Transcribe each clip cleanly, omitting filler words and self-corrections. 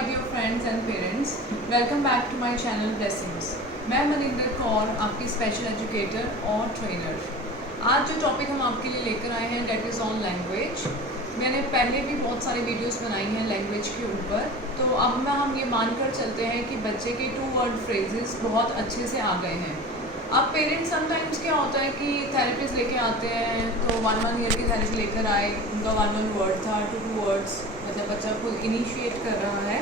My dear friends and parents, welcome back to my channel blessings. मैं मनिंदर कौर, आपकी special educator और trainer. आज जो टॉपिक हम आपके लिए लेकर आए हैं डेट इज़ ऑन लैंग्वेज। मैंने पहले भी बहुत सारी वीडियोस बनाई हैं लैंग्वेज के ऊपर, तो अब हम ये मानकर चलते हैं कि बच्चे के 2 वर्ड फ्रेजेस बहुत अच्छे से आ गए हैं। अब पेरेंट्स समटाइम्स क्या होता है कि थेरेपिस्ट लेके आते हैं, तो 1 ईयर की थेरेपी लेकर आए, उनका 1 वर्ड था, 2 वर्ड्स, मतलब बच्चा खुद इनिशिएट कर रहा है।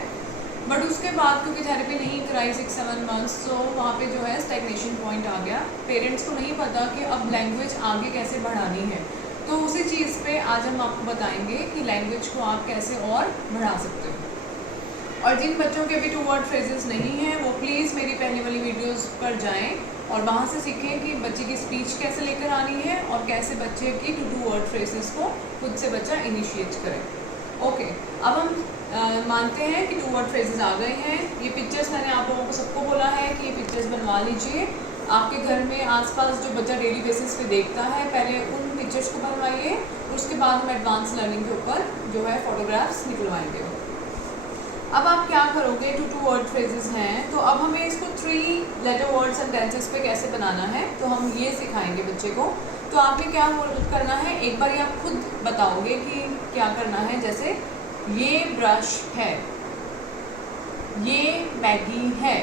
बट उसके बाद क्योंकि थेरेपी नहीं कराई 6-7 मंथ्स, तो वहाँ पे जो है स्टैग्नेशन पॉइंट आ गया। पेरेंट्स को नहीं पता कि अब लैंग्वेज आगे कैसे बढ़ानी है, तो उसी चीज़ पे आज हम आपको बताएंगे कि लैंग्वेज को आप कैसे और बढ़ा सकते हो। और जिन बच्चों के अभी 2 वर्ड फ्रेजेस नहीं हैं, वो प्लीज़ मेरी पहले वाली वीडियोस पर जाएं और वहाँ से सीखें कि बच्चे की स्पीच कैसे लेकर आनी है और कैसे बच्चे की 2 वर्ड फ्रेजेस को खुद से बच्चा इनिशिएट करे। ओके, अब हम मानते हैं कि 2 वर्ड फ्रेजेस आ गए हैं। ये पिक्चर्स मैंने आप लोगों को सबको बोला है कि ये पिक्चर्स बनवा लीजिए। आपके घर में आसपास जो बच्चा डेली बेसिस पे देखता है, पहले उन पिक्चर्स को बनवाइए, उसके बाद हम एडवांस लर्निंग के ऊपर जो है फोटोग्राफ्स निकलवाएंगे। अब आप क्या करोगे, 2 वर्ड फ्रेजेस हैं, तो अब हमें इसको 3 लेटर वर्ड सेंटेंसेस पे कैसे बनाना है, तो हम ये सिखाएंगे बच्चे को। तो आपने क्या करना है, एक बार आप खुद बताओगे कि क्या करना है। जैसे ये ब्रश है, ये मैगी है,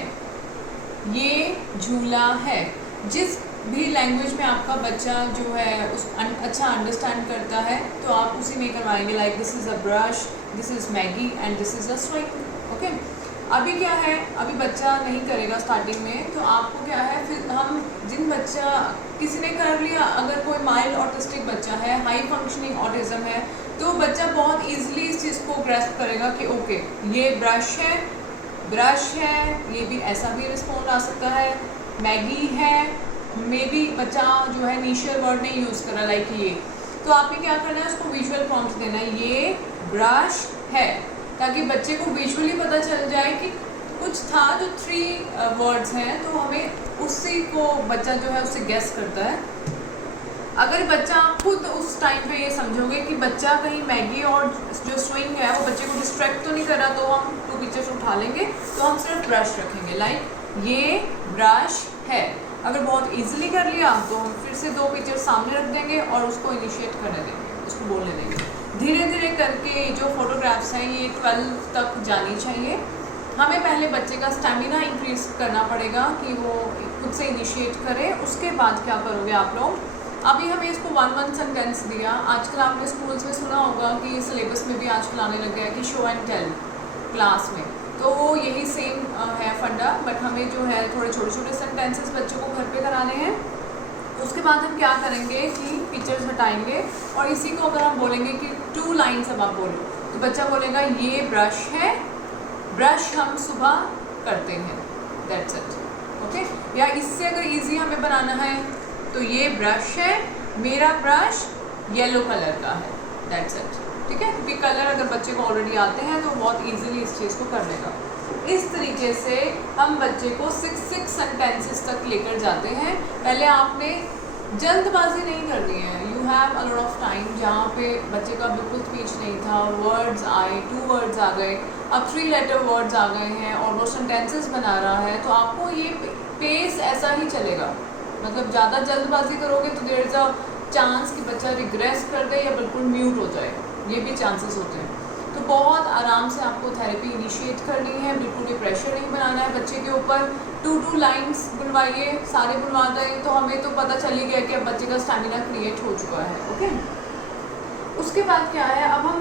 ये झूला है। जिस भी लैंग्वेज में आपका बच्चा जो है उस अच्छा अंडरस्टैंड करता है, तो आप उसी में करवाएंगे। Like this is a brush, this is Maggi and this is a swing. Okay, अभी क्या है, अभी बच्चा नहीं करेगा स्टार्टिंग में, तो आपको क्या है, फिर हम जिन बच्चा किसी ने कर लिया, अगर कोई माइल्ड ऑटिस्टिक बच्चा है, हाई फंक्शनिंग ऑटिज्म है, तो बच्चा बहुत ईजिली इस चीज़ को ग्रैस्प करेगा कि ओके ये ब्रश है, ये भी ऐसा भी रिस्पॉन्ड आ सकता है। मैगी है, मे बी बच्चा जो है इनिशियल वर्ड नहीं यूज़ कर रहा, लाइक ये, तो आपने क्या करना है, उसको विजुअल प्रॉम्प्ट देना है, ये ब्रश है, ताकि बच्चे को विजुअली पता चल जाए कि कुछ था जो 3 वर्ड्स हैं, तो हमें उसी को बच्चा जो है उससे गेस करता है। अगर बच्चा खुद उस टाइम पे ये समझोगे कि बच्चा कहीं मैगी और जो स्विंग है वो बच्चे को डिस्ट्रैक्ट तो नहीं कर रहा, तो हम 2 पिक्चर्स उठा लेंगे, तो हम सिर्फ ब्रश रखेंगे, लाइक ये ब्रश है। अगर बहुत इजीली कर लिया तो हम फिर से 2 पिक्चर्स सामने रख देंगे और उसको इनिशिएट करने देंगे, उसको बोलने देंगे। धीरे धीरे करके जो फोटोग्राफ्स हैं ये 12 तक जानी चाहिए। हमें पहले बच्चे का स्टेमिना इंक्रीज करना पड़ेगा कि वो खुद से इनिशिएट करे। उसके बाद क्या करोगे आप लोग, अभी हमें इसको 1 सेंटेंस दिया। आजकल आपने स्कूल्स में सुना होगा कि सिलेबस में भी आजकल आने लग गया कि शो एंड टेल क्लास में, तो वो यही सेम है फंडा, बट हमें जो है थोड़े छोटे सेंटेंसेस बच्चों को घर पे कराने हैं। उसके बाद हम क्या करेंगे कि पिक्चर्स हटाएंगे और इसी को अगर हम बोलेंगे कि 2 लाइन्स अब आप बोलो, तो बच्चा बोलेगा ये ब्रश है, ब्रश हम सुबह करते हैं, दैट्स इट। ओके, या इससे अगर इजी हमें बनाना है, तो ये ब्रश है, मेरा ब्रश येलो कलर का है, दैट्स इट। ठीक है, क्योंकि कलर अगर बच्चे को ऑलरेडी आते हैं तो बहुत इजीली इस चीज़ को कर लेगा। इस तरीके से हम बच्चे को 6 सेंटेंसेस तक लेकर जाते हैं। पहले आपने जल्दबाजी नहीं करनी है, you have a lot of time. जहाँ पे बच्चे का बिल्कुल स्पीच नहीं था, वर्ड्स आए, 2 वर्ड्स आ गए, अब 3 लेटर वर्ड्स आ गए हैं और वो सेंटेंसेस बना रहा है, तो आपको ये पेस ऐसा ही चलेगा। मतलब ज़्यादा जल्दबाजी करोगे तो देयर इज़ अ चांस कि बच्चा रिग्रेस कर दे या बिल्कुल म्यूट हो जाए, ये भी चांसेस होते हैं। तो बहुत आराम से आपको थेरेपी इनिशिएट करनी है, बिल्कुल भी प्रेशर नहीं बनाना है बच्चे के ऊपर। 2 लाइन्स बुलवाइए, सारे बुलवा दें, तो हमें तो पता चल ही गया कि अब बच्चे का स्टेमिना क्रिएट हो चुका है। ओके, उसके बाद क्या है, अब हम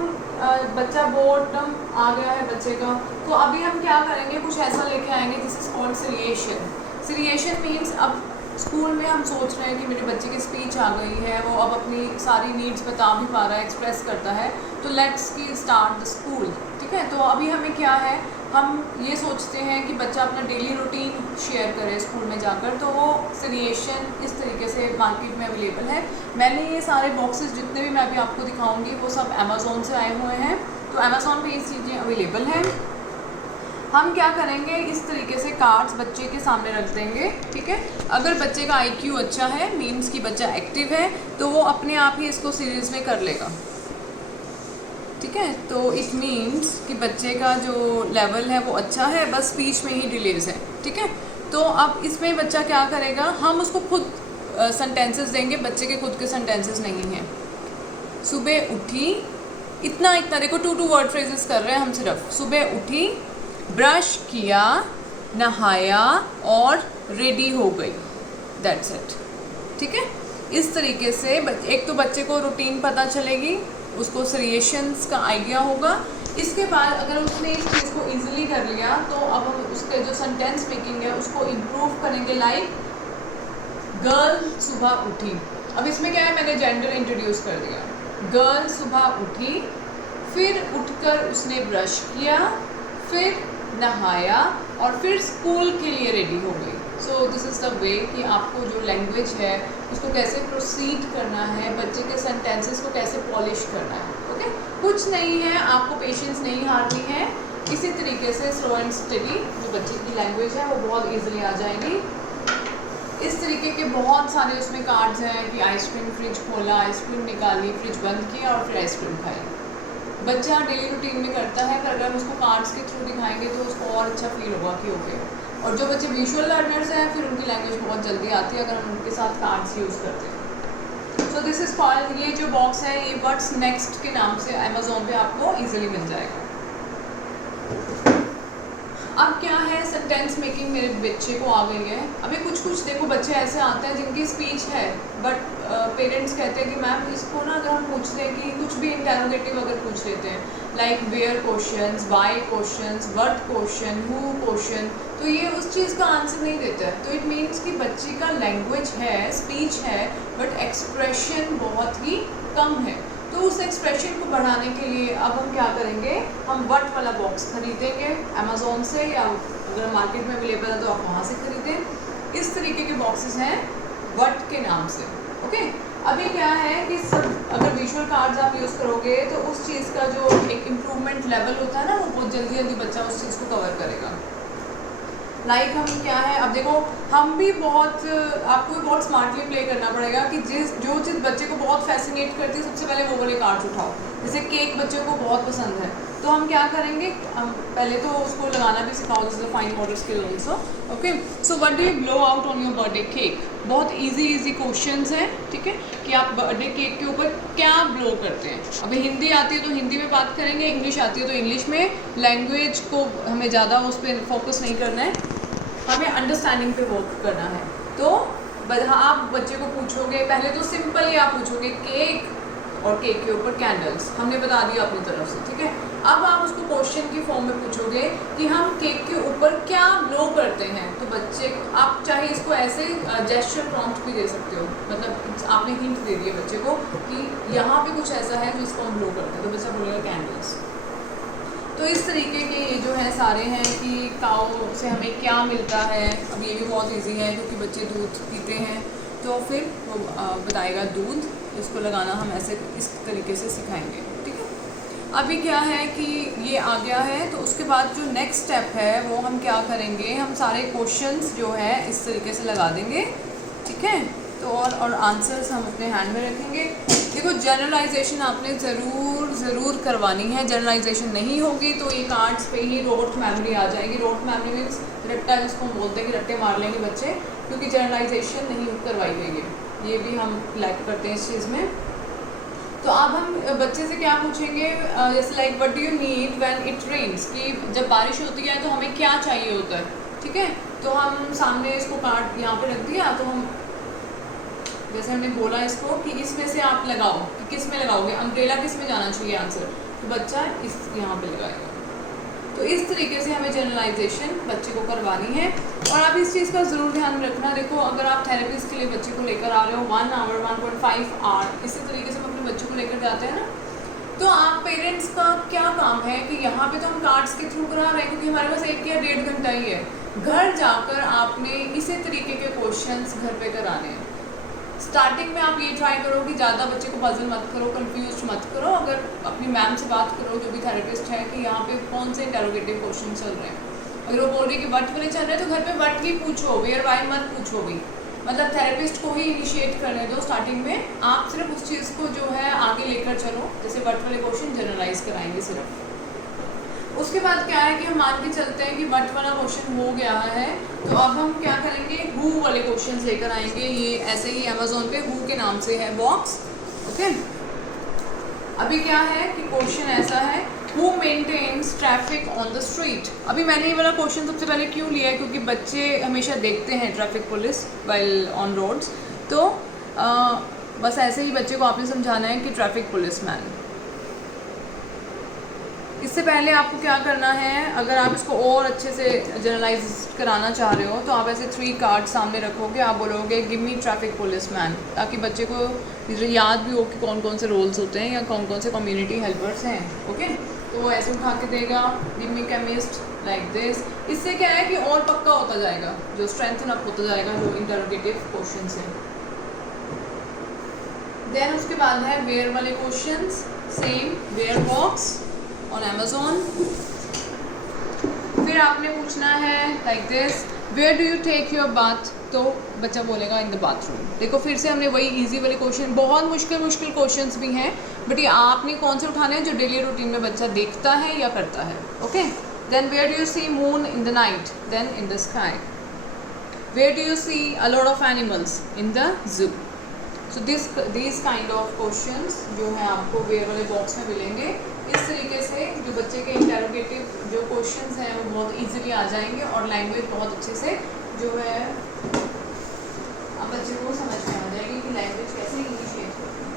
बच्चा बोर्डम आ गया है बच्चे का, तो अभी हम क्या करेंगे, कुछ ऐसा लेके आएंगे, दिस इज कॉल्ड सिरिएशन। सिरिएशन मीन्स अब स्कूल में हम सोच रहे हैं कि मेरे बच्चे की स्पीच आ गई है, वो अब अपनी सारी नीड्स बता भी पा रहा है, एक्सप्रेस करता है, तो लेट्स की स्टार्ट द स्कूल। ठीक है, तो अभी हमें क्या है, हम ये सोचते हैं कि बच्चा अपना डेली रूटीन शेयर करे स्कूल में जाकर, तो वो सिरिएशन इस तरीके से मार्केट में अवेलेबल है। मैंने ये सारे बॉक्सेस जितने भी मैं अभी आपको दिखाऊंगी वो सब अमेज़ोन से आए हुए हैं, तो अमेज़ोन पे ये चीज़ें अवेलेबल हैं। हम क्या करेंगे, इस तरीके से कार्ड्स बच्चे के सामने रख देंगे। ठीक है, अगर बच्चे का IQ अच्छा है, मीन्स कि बच्चा एक्टिव है, तो वो अपने आप ही इसको सीरीज़ में कर लेगा। ठीक है। तो इट मीन्स कि बच्चे का जो लेवल है वो अच्छा है, बस स्पीच में ही डिलेज है, ठीक है। तो अब इसमें बच्चा क्या करेगा, हम उसको खुद सेंटेंसेस देंगे, बच्चे के खुद के सेंटेंसेस नहीं हैं। सुबह उठी, इतना देखो 2 वर्ड फ्रेजेस कर रहे हैं हम सिर्फ। सुबह उठी, ब्रश किया, नहाया और रेडी हो गई, दैट्स इट, ठीक है। इस तरीके से एक तो बच्चे को रूटीन पता चलेगी, उसको सरिएशंस का आइडिया होगा। इसके बाद अगर उसने इस चीज़ को इजीली कर लिया तो अब हम उसके जो सेंटेंस मेकिंग है उसको इम्प्रूव करेंगे। लाइक गर्ल सुबह उठी, अब इसमें क्या है, मैंने जेंडर इंट्रोड्यूस कर दिया। गर्ल सुबह उठी, फिर उठकर उसने ब्रश किया, फिर नहाया और फिर स्कूल के लिए रेडी हो गई। So this is the way कि आपको जो लैंग्वेज है उसको कैसे प्रोसीड करना है, बच्चे के सेंटेंसेस को कैसे पॉलिश करना है। ओके, कुछ नहीं है, आपको पेशेंस नहीं हारनी है। इसी तरीके से स्लो एंड स्टडी जो बच्चे की लैंग्वेज है वो बहुत ईजिली आ जाएगी। इस तरीके के बहुत सारे उसमें कार्ड्स हैं कि आइसक्रीम फ्रिज खोला, आइसक्रीम निकाली, फ्रिज बंद किया और फिर आइसक्रीम खाई। बच्चा डेली रूटीन में करता है, पर अगर हम उसको कार्ड्स के थ्रू दिखाएंगे तो उसको और अच्छा फील होगा कि ओके। और जो बच्चे विजुअल लर्नर्स हैं फिर उनकी लैंग्वेज बहुत जल्दी आती है अगर हम उनके साथ कार्ड्स यूज़ करते हैं। सो दिस इज़ कॉल्ड, ये जो बॉक्स है ये व्हाट्स नेक्स्ट के नाम से अमेज़ॉन पे आपको ईजिली मिल जाएगा। अब क्या है, सेंटेंस मेकिंग मेरे बच्चे को आ गई है। अभी कुछ देखो बच्चे ऐसे आते हैं जिनकी स्पीच है बट पेरेंट्स कहते हैं कि मैम इसको ना अगर हम पूछ लें कि कुछ भी इंटेरोगेटिव अगर पूछ लेते हैं like where questions, why questions, what question, who question, तो ये उस चीज़ का आंसर नहीं देता है। तो इट मीन्स कि बच्चे का लैंग्वेज है, स्पीच है, बट एक्सप्रेशन बहुत ही कम है। तो उस एक्सप्रेशन को बढ़ाने के लिए अब हम क्या करेंगे, हम व्हाट वाला बॉक्स खरीदेंगे अमेज़ॉन से, या अगर मार्केट में अवेलेबल है तो आप वहाँ से खरीदें। इस तरीके के बॉक्सेस हैं व्हाट के नाम से। ओके, अभी क्या है कि सब अगर विजुअल कार्ड्स आप यूज़ करोगे तो उस चीज़ का जो एक इम्प्रूवमेंट लेवल होता है ना वो बहुत जल्दी बच्चा उस चीज़ को कवर करेगा। लाइक हम क्या है, अब देखो हम भी बहुत, आपको भी बहुत स्मार्टली प्ले करना पड़ेगा कि जो चीज़ बच्चे को बहुत फैसिनेट करती है सबसे पहले वो वाले कार्ड्स उठाओ। जैसे केक बच्चों को बहुत पसंद है तो हम क्या करेंगे, हम पहले तो उसको लगाना भी सिखाओ, जैसे fine motor skill also. Okay, so what do you blow out on your birthday cake. बहुत इजी क्वेश्चंस हैं, ठीक है, कि आप बर्थडे केक के ऊपर क्या ब्लो करते हैं। अभी हिंदी आती है तो हिंदी में बात करेंगे, इंग्लिश आती है तो इंग्लिश में। लैंग्वेज को हमें ज़्यादा उस पर फोकस नहीं करना है, हमें अंडरस्टैंडिंग पे वर्क करना है। तो आप बच्चे को पूछोगे, पहले तो सिंपल ही आप पूछोगे केक और केक के ऊपर कैंडल्स, हमने बता दिया अपनी तरफ से, ठीक है। अब आप उसको क्वेश्चन की फॉर्म में पूछोगे कि हम केक के ऊपर क्या ब्लो करते हैं। तो बच्चे, आप चाहे इसको ऐसे जेस्चर प्रॉम्प्ट भी दे सकते हो, मतलब आपने हिंट दे दिया बच्चे को कि यहाँ पे कुछ ऐसा है जिसको हम ब्लो करते हैं, तो बच्चा बोलेगा कैंडल्स। तो इस तरीके के ये जो है सारे हैं कि काऊ से हमें क्या मिलता है। अब ये भी बहुत इजी है क्योंकि बच्चे दूध पीते हैं, तो फिर वो बताएगा दूध, इसको लगाना हम ऐसे इस तरीके से सिखाएंगे, ठीक है। अभी क्या है कि ये आ गया है, तो उसके बाद जो नेक्स्ट स्टेप है वो हम क्या करेंगे, हम सारे क्वेश्चंस जो है इस तरीके से लगा देंगे, ठीक है। तो और आंसर्स हम अपने हैंड में रखेंगे। देखो जनरलाइजेशन आपने ज़रूर करवानी है, जनरलाइजेशन नहीं होगी तो ये कार्ड्स पे ही रोट मेमोरी आ जाएगी। रोट मेमोरी मीन्स रट्टा, जिसको हम बोलते हैं कि रट्टे मार लेंगे बच्चे, क्योंकि जनरलाइजेशन नहीं करवाई गई है। ये भी हम लाइक करते हैं इस चीज़ में। तो अब हम बच्चे से क्या पूछेंगे, जैसे like what do you need when it rains, कि जब बारिश होती है तो हमें क्या चाहिए होता है, ठीक है। तो हम सामने इसको कार्ड यहाँ पे रख दिया, तो हम जैसे हमने बोला इसको कि इसमें से आप लगाओ कि किस में लगाओगे, अम्ब्रेला किस में जाना चाहिए आंसर, तो बच्चा इस यहाँ पे लगाएगा। तो इस तरीके से हमें जनरलाइजेशन बच्चे को करवानी है। और आप इस चीज़ का ज़रूर ध्यान रखना, देखो अगर आप थेरेपिस्ट के लिए बच्चे को लेकर आ रहे हो 1 आवर 1.5 आवर इसी तरीके से हम अपने बच्चे को लेकर जाते हैं ना, तो आप पेरेंट्स का क्या काम है कि यहाँ पे तो हम कार्ड्स के थ्रू करा रहे हैं क्योंकि हमारे पास 1 या 1.5 घंटा ही है। घर जाकर आपने इसी तरीके के क्वेश्चंस घर पे कराने हैं। स्टार्टिंग में आप ये ट्राई करो कि ज़्यादा बच्चे को पजल मत करो, कंफ्यूज मत करो। अगर अपनी मैम से बात करो जो भी थेरेपिस्ट है कि यहाँ पे कौन से इंटेरोगेटिव क्वेश्चन चल रहे हैं, अगर वो बोल रही है कि व्हाट वाले चल रहे हैं तो घर पे व्हाट ही पूछो, वेयर वाई मत पूछो भी, मतलब थेरेपिस्ट को ही इनिशिएट करने दो स्टार्टिंग में, आप सिर्फ उस चीज़ को जो है आगे लेकर चलो, जैसे बट वाले क्वेश्चन जनरलाइज कराएंगे सिर्फ। उसके बाद क्या है कि हम मान के चलते हैं कि बट वाला क्वेश्चन हो गया है, तो अब हम क्या करेंगे, हु वाले क्वेश्चन लेकर आएंगे। ये ऐसे ही अमेजोन पे हु के नाम से है बॉक्स, ओके। अभी क्या है कि क्वेश्चन ऐसा है, who maintains traffic on the street. अभी मैंने ये वाला क्वेश्चन सबसे पहले क्यों लिया है, क्योंकि बच्चे हमेशा देखते हैं traffic police while on roads, तो बस ऐसे ही बच्चे को आपने समझाना है कि ट्रैफिक पुलिस मैन। इससे पहले आपको क्या करना है, अगर आप इसको और अच्छे से जनरलाइज कराना चाह रहे हो तो आप ऐसे 3 कार्ड सामने रखोगे, आप बोलोगे give me traffic police man, ताकि बच्चे को याद भी हो कि कौन कौन से रोल्स होते हैं या कौन कौन से कम्युनिटी हेल्पर्स हैं, ओके। तो वो ऐसे उठा के देगा, give me chemist like this. इससे क्या है कि और पक्का होता जाएगा, जो स्ट्रेंथन अप होता जाएगा जो इंटरोगेटिव क्वेश्चन है। देन उसके बाद है वेयर वाले questions, same where box on Amazon. फिर आपने पूछना है like this, where do you take your bath, तो बच्चा बोलेगा इन द बाथरूम। देखो फिर से हमने वही इजी वाले क्वेश्चन, बहुत मुश्किल क्वेश्चंस भी हैं, बट ये आपने कौन से उठाने हैं जो डेली रूटीन में बच्चा देखता है या करता है, okay. Then where do you see moon in the night, then in the sky. Where do you see a lot of animals, in the zoo. So this kind of questions जो है आपको वेयर वाले box में मिलेंगे। इस तरीके से जो बच्चे के इंटरोगेटिव जो क्वेश्चंस हैं वो बहुत इजीली आ जाएंगे और लैंग्वेज बहुत अच्छे से जो है अब बच्चे को समझ में आ जाएगी कि लैंग्वेज कैसे इनिशिएट होती है।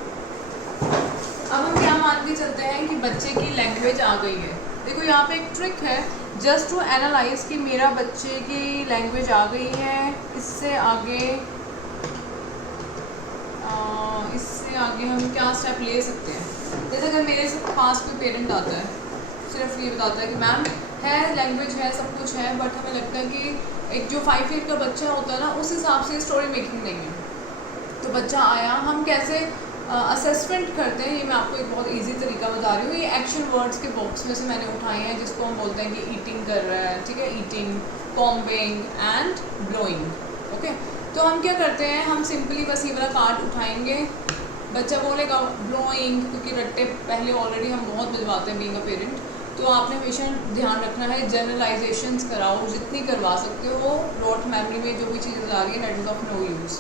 अब हम क्या मान के चलते हैं कि बच्चे की लैंग्वेज आ गई है। देखो यहाँ पे एक ट्रिक है, जस्ट टू एनालाइज कि मेरा बच्चे की लैंग्वेज आ गई है। इससे आगे हम क्या स्टेप ले सकते हैं। जैसे अगर मेरे पास कोई पेरेंट आता है, सिर्फ ये बताता है कि मैम है लैंग्वेज है सब कुछ है, बट हमें लगता है कि एक जो 5 ईयर का बच्चा होता है ना, उस हिसाब से स्टोरी मेकिंग नहीं है। तो बच्चा आया, हम कैसे असेसमेंट करते हैं, ये मैं आपको एक बहुत इजी तरीका बता रही हूँ। ये एक्शन वर्ड्स के बॉक्स में से मैंने उठाए हैं, जिसको हम बोलते हैं कि ईटिंग कर रहा है, ठीक है, eating, combing and blowing, okay. तो हम क्या करते हैं, हम सिंपली बस ये वाला कार्ड उठाएंगे, बच्चा बोलेगा ब्लोइंग, क्योंकि रट्टे पहले ऑलरेडी हम बहुत भिजवाते हैं बीइंग अ पेरेंट। तो आपने हमेशा ध्यान रखना है जनरलाइजेशंस कराओ, जितनी करवा सकते हो। रोट मेमोरी में जो भी चीज़ें आ रही है that is of no use,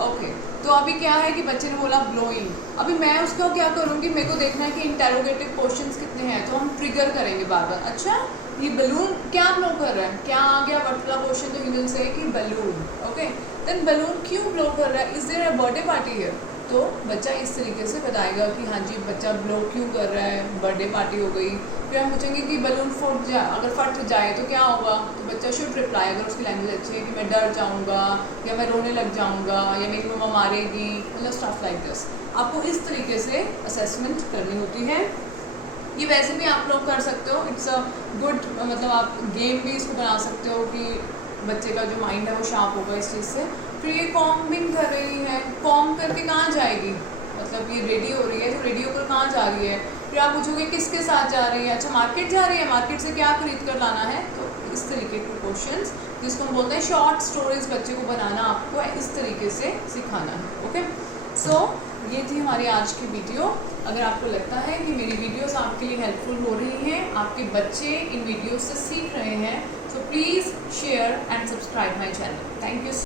okay. तो अभी क्या है कि बच्चे ने बोला ब्लोइंग, अभी मैं उसको क्या करूँगी, मेरे को देखना है कि इंटेरोगेटिव क्वेश्चंस कितने हैं, तो हम ट्रिगर करेंगे बार बार। अच्छा ये बलून क्या ब्लो कर रहा है, क्या आ गया बटला क्वेश्चन, तो यूनिल से कि बलून, ओके। देन बलून क्यों ब्लो कर रहा है, is there a birthday party here, तो बच्चा इस तरीके से बताएगा कि हाँ जी बच्चा ब्लो क्यों कर रहा है, बर्थडे पार्टी हो गई। फिर हम पूछेंगे कि बलून अगर फट जाए तो क्या होगा, तो बच्चा शुड रिप्लाई, अगर उसकी लैंग्वेज अच्छी है, कि मैं डर जाऊँगा या मैं रोने लग जाऊँगा या मेरी मम्मा मारेगी, मतलब स्टफ लाइक दिस। आपको इस तरीके से असेसमेंट करनी होती है। ये वैसे भी आप लोग कर सकते हो, इट्स अ गुड, मतलब आप गेम भी इसको बना सकते हो कि बच्चे का जो माइंड है वो शार्प होगा इस चीज़ से। फिर ये कॉम्बिंग कर रही है, कॉम करके कहाँ जाएगी, मतलब ये रेडी हो रही है, तो रेडी होकर कहाँ जा रही है। फिर आप पूछोगे किसके साथ जा रही है, अच्छा मार्केट जा रही है, मार्केट से क्या खरीद कर लाना है। तो इस तरीके के क्वेश्चंस जिसको हम बोलते हैं शॉर्ट स्टोरीज, बच्चे को बनाना आपको इस तरीके से सिखाना है, ओके। सो ये थी हमारी आज की वीडियो। अगर आपको लगता है कि मेरी वीडियोस आपके लिए हेल्पफुल हो रही हैं, आपके बच्चे इन वीडियोस से सीख रहे हैं, तो please share and subscribe my channel. Thank you.